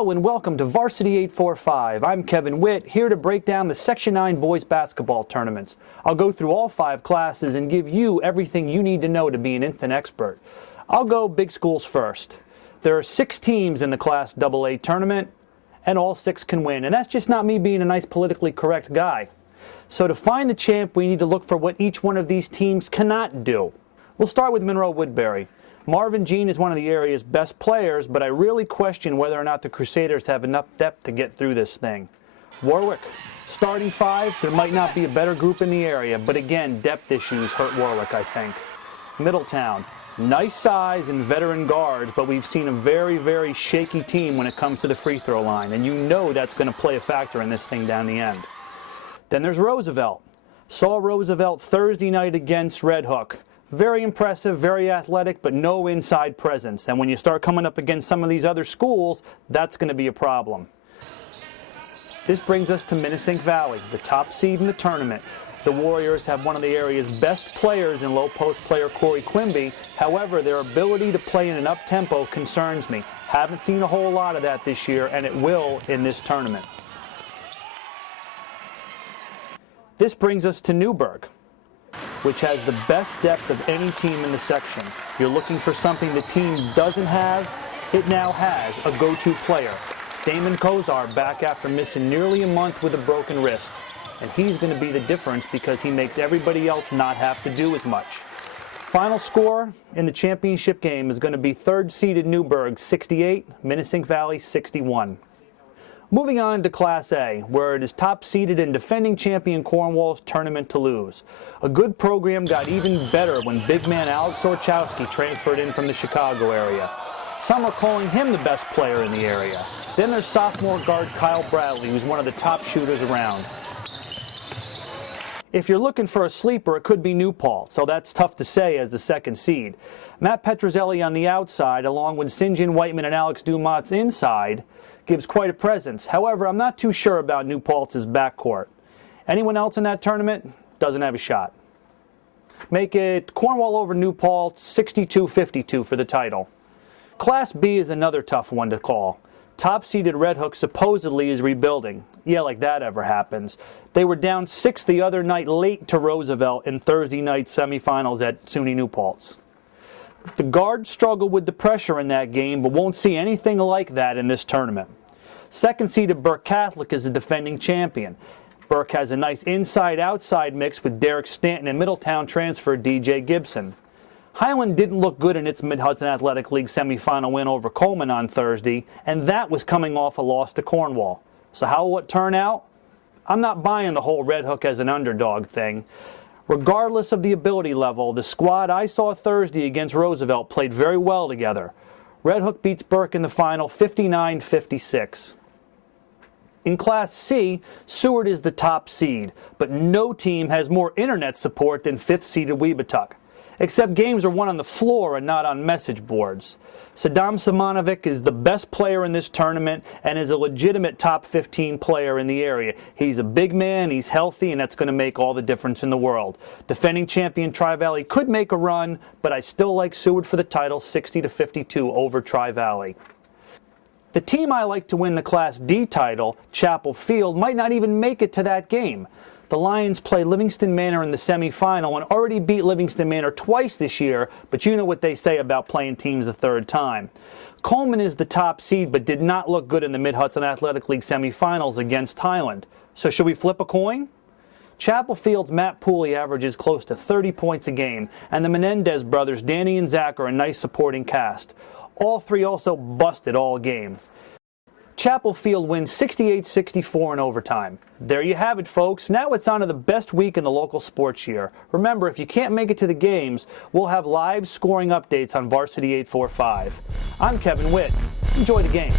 Hello and welcome to Varsity 845. I'm Kevin Witt, here to break down the Section 9 boys basketball tournaments. I'll go through all 5 classes and give you everything you need to know to be an instant expert. I'll go big schools first. There are 6 teams in the Class AA tournament, and all 6 can win. And that's just not me being a nice politically correct guy. So to find the champ, we need to look for what each one of these teams cannot do. We'll start with Monroe-Woodbury. Marvin Jean is one of the area's best players, but I really question whether or not the Crusaders have enough depth to get through this thing. Warwick, starting 5, there might not be a better group in the area, but again, depth issues hurt Warwick, I think. Middletown, nice size and veteran guards, but we've seen a very, very shaky team when it comes to the free throw line, and you know that's going to play a factor in this thing down the end. Then there's Roosevelt. Saw Roosevelt Thursday night against Red Hook. Very impressive, very athletic, but no inside presence. And when you start coming up against some of these other schools, that's going to be a problem. This brings us to Minisink Valley, the top seed in the tournament. The Warriors have one of the area's best players in low post player Corey Quimby. However, their ability to play in an up-tempo concerns me. Haven't seen a whole lot of that this year, and it will in this tournament. This brings us to Newburgh, which has the best depth of any team in the section. You're looking for something the team doesn't have, it now has a go-to player. Damon Kozar back after missing nearly a month with a broken wrist. And he's going to be the difference because he makes everybody else not have to do as much. Final score in the championship game is going to be 3rd-seeded Newburgh 68, Minisink Valley 61. Moving on to Class A, where it is top-seeded and defending champion Cornwall's tournament to lose. A good program got even better when big man Alex Orchowski transferred in from the Chicago area. Some are calling him the best player in the area. Then there's sophomore guard Kyle Bradley, who's one of the top shooters around. If you're looking for a sleeper, it could be New Paltz, so that's tough to say as the 2nd seed. Matt Petrozelli on the outside, along with St. John Whiteman and Alex Dumont's inside, gives quite a presence. However, I'm not too sure about New Paltz's backcourt. Anyone else in that tournament doesn't have a shot. Make it Cornwall over New Paltz 62-52 for the title. Class B is another tough one to call. Top-seeded Red Hook supposedly is rebuilding. Yeah, like that ever happens. They were down 6 the other night late to Roosevelt in Thursday night semifinals at SUNY New Paltz. The guards struggle with the pressure in that game, but won't see anything like that in this tournament. 2nd-seeded Burke Catholic is the defending champion. Burke has a nice inside-outside mix with Derek Stanton and Middletown transfer DJ Gibson. Highland didn't look good in its Mid-Hudson Athletic League semifinal win over Coleman on Thursday, and that was coming off a loss to Cornwall. So how will it turn out? I'm not buying the whole Red Hook as an underdog thing. Regardless of the ability level, the squad I saw Thursday against Roosevelt played very well together. Red Hook beats Burke in the final 59-56. In Class C, Seward is the top seed, but no team has more internet support than 5th-seeded Weebatuck. Except games are won on the floor and not on message boards. Saddam Simonovic is the best player in this tournament and is a legitimate top 15 player in the area. He's a big man, he's healthy, and that's going to make all the difference in the world. Defending champion Tri-Valley could make a run, but I still like Seward for the title 60-52 over Tri-Valley. The team I like to win the Class D title, Chapel Field, might not even make it to that game. The Lions play Livingston Manor in the semifinal and already beat Livingston Manor twice this year, but you know what they say about playing teams the 3rd time. Coleman is the top seed but did not look good in the Mid-Hudson Athletic League semifinals against Highland. So should we flip a coin? Chapel Field's Matt Pooley averages close to 30 points a game, and the Menendez brothers, Danny and Zach, are a nice supporting cast. All 3 also busted all game. Chapel Field wins 68-64 in overtime. There you have it, folks. Now it's on to the best week in the local sports year. Remember, if you can't make it to the games, we'll have live scoring updates on Varsity 845. I'm Kevin Witt. Enjoy the games.